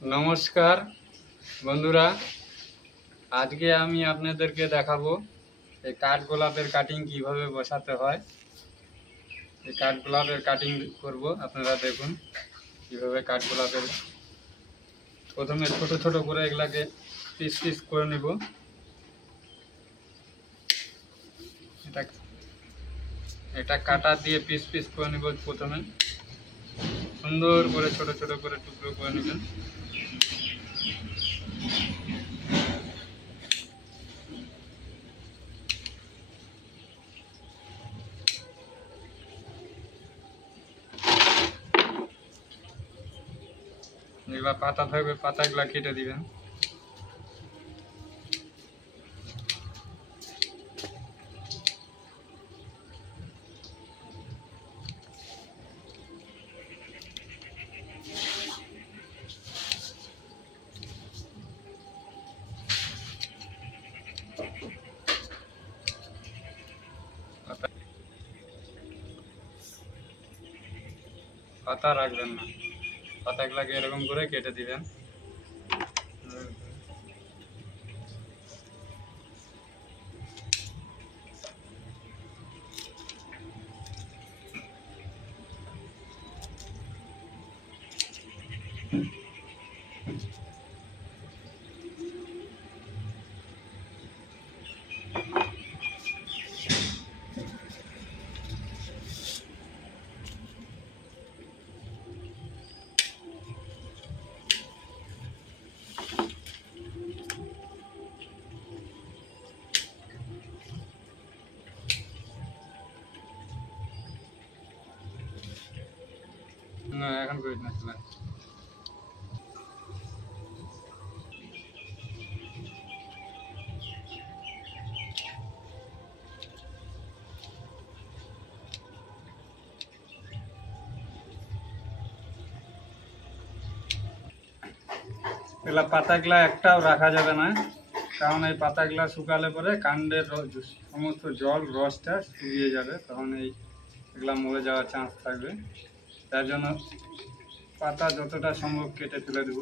নমস্কার বন্ধুরা, আজকে আমি আপনাদেরকে দেখাবো এই কাঠগোলাপের কাটিং কিভাবে বসাতে হয়। এই কাঠগোলাপের কাটিং করব, আপনারা দেখুন কিভাবে কাঠগোলাপের। প্রথমে ছোট ছোট করে এগুলাকে পিস পিস করে নিব। এটা কাটা দিয়ে পিস পিস করে নিব। প্রথমে সুন্দর করে ছোট ছোট করে টুকরো করে নেবেন। এগুলা পাতা থাকবে, পাতাগুলা কেটে দিবেন। পাতা রাখবেন না, পাতাগুলাকে এরকম করে কেটে দিবেন। না, এখন করি না। এগুলা পাতাগুলা একটাও রাখা যাবে না, কারণ এই পাতাগুলা শুকালে পরে কাণ্ডের সমস্ত জল রসটা শুকিয়ে যাবে, তখন এগুলা মরে যাওয়ার চান্স থাকবে। তার জন্য পাতা যতটা সম্ভব কেটে ফেলে দেব।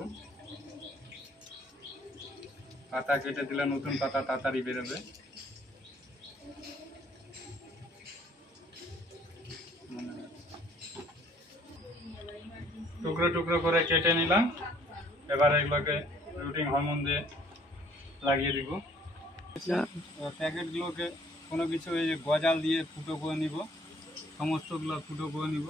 পাতা কেটে দিলে নতুন পাতা তাড়াতাড়ি বেরোবে। টুকরো টুকরো করে কেটে নিলাম। এবার এগুলোকে রুটিং হরমোন দিয়ে লাগিয়ে দিব। প্যাকেটগুলোকে কোনো কিছু এই যে গজাল দিয়ে ফুটো করে নিব, সমস্তগুলো ফুটো করে নিব।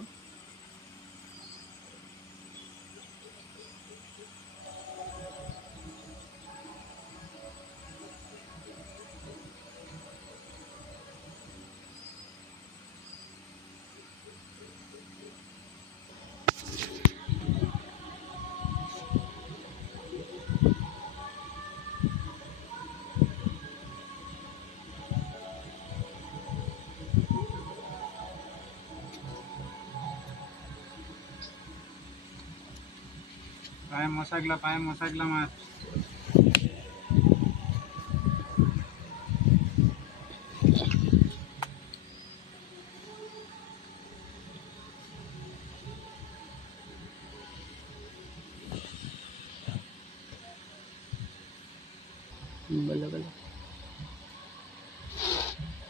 পায়ে মশাগুলা মাছ।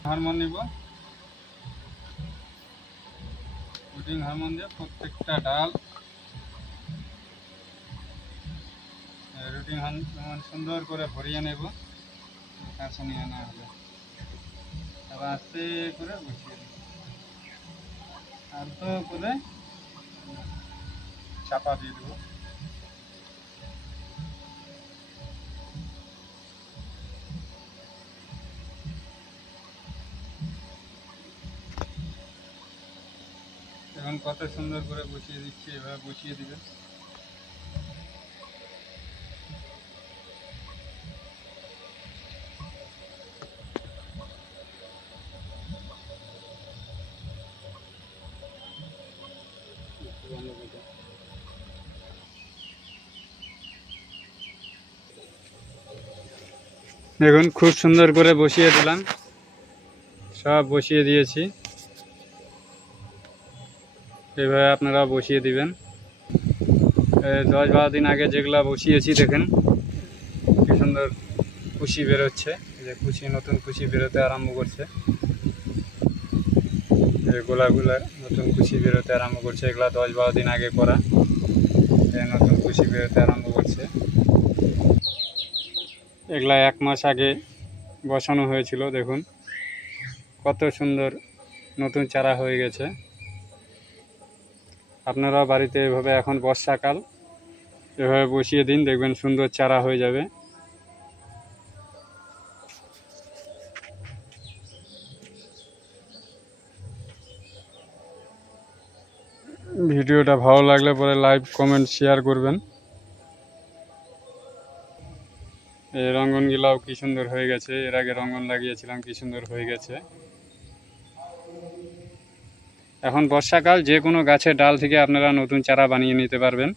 হরমোন নিব, রুটিং হরমোন দিয়ে প্রত্যেকটা ডাল রুটিং হরমোন সুন্দর করে ভরিয়ে নেব। কাছে নিয়ে আনা হবে, আবার আস্তে করে বসিয়ে দেব, আলতো করে চাপা দিয়ে দেবো। এখন কত সুন্দর করে বসিয়ে দিচ্ছি, এভাবে বসিয়ে দিবেন। দেখুন খুব সুন্দর করে বসিয়ে দিলাম, সব বসিয়ে দিয়েছি। এভাবে আপনারা বসিয়ে দিবেন। 10-12 দিন আগে যেগুলা বসিয়েছি দেখেন কি সুন্দর কুশি বেরোচ্ছে। এই যে কুশি, নতুন কুশি বেরোতে আরম্ভ করছে। এই গোলাগুলা নতুন কুশি বেরোতে আরম্ভ করছে। এগুলা 10-12 দিন আগে করা, নতুন কুশি বেরোতে আরম্ভ করছে। এগুলা 1 মাস আগে বসানো হয়েছিল। দেখুন কত সুন্দর নতুন চারা হয়ে গেছে। আপনারা বাড়িতে এভাবে, এখন বর্ষাকাল, এভাবে বসিয়ে দিন, দেখবেন সুন্দর চারা হয়ে যাবে। ভিডিওটা ভালো লাগলে পরে লাইক, কমেন্ট, শেয়ার করবেন। এই রঙ্গনগুলাও কি সুন্দর হয়ে গেছে। এর আগে রঙ্গন লাগিয়েছিলাম, কি সুন্দর হয়ে গেছে। এখন বর্ষাকাল, যে কোনো গাছের ডাল থেকে আপনারা নতুন চারা বানিয়ে নিতে পারবেন।